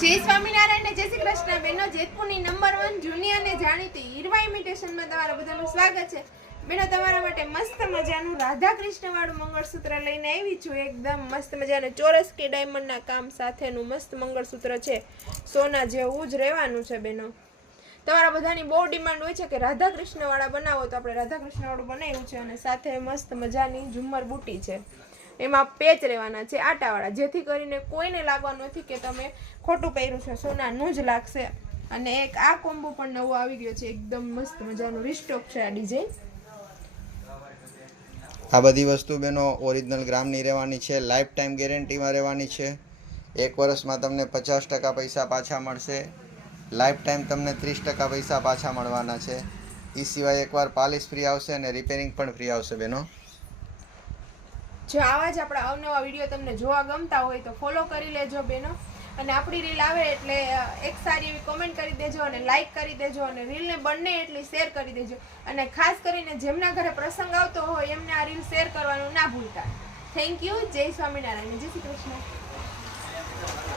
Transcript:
જય સ્વામિનારાયણ ને જય શ્રી કૃષ્ણ બેનો. જેતપુરની નંબર 1 જૂની અને જાણીતી હીરવા ઇમિટેશનમાં તમારા બધાનું સ્વાગત છે. બેનો, તમારા માટે મસ્ત મજાનું રાધા કૃષ્ણ વાળું મંગળસૂત્ર લઈને આવી છું. એકદમ મસ્ત મજાનું ચોરસ કે ડાયમંડના કામ સાથેનું મસ્ત મંગળસૂત્ર છે. સોના જેવું જ રહેવાનું છે બેનો. તમારા બધાની બહુ ડિમાન્ડ હોય છે કે રાધા કૃષ્ણ વાળા બનાવો, તો આપણે રાધા કૃષ્ણ વાળું બનાવ્યું છે. અને સાથે મસ્ત મજાની ઝુમ્મર બુટી છે. એમાં પેચ રહેવાના છે આટાવાળા, જેથી કરીને કોઈને લાગવાનું નથી કે તમે ખોટું પહેર્યું છે, સોનાનું જ લાગશે. અને એક આ કોમ્બો પણ નવો આવી ગયો છે, એકદમ મસ્ત મજાનું રિસ્ટોક છે આ ડિઝાઇન. આ બધી વસ્તુ બેનો ઓરિજિનલ ગ્રામની રહેવાની છે, લાઈફ ટાઈમ ગેરંટીમાં રહેવાની છે. 1 વર્ષમાં તમને 50% પૈસા પાછા મળશે, લાઈફ ટાઈમ તમને 30% પૈસા પાછા મળવાના છે. એ સિવાય એકવાર પાલિશ ફ્રી આવશે અને રિપેરિંગ પણ ફ્રી આવશે બેનો. જો આવા જ આપણા અવનવા વિડીયો તમને જોવા ગમતા હોય તો ફોલો કરી લેજો બેનો. અને આપણી રીલ આવે એટલે એક સારી એવી કોમેન્ટ કરી દેજો અને લાઈક કરી દેજો અને રીલને બંને એટલી શેર કરી દેજો. અને ખાસ કરીને જેમના ઘરે પ્રસંગ આવતો હોય એમને આ રીલ શેર કરવાનું ના ભૂલતા. Thank you. જય સ્વામિનારાયણ, જય શ્રી કૃષ્ણ.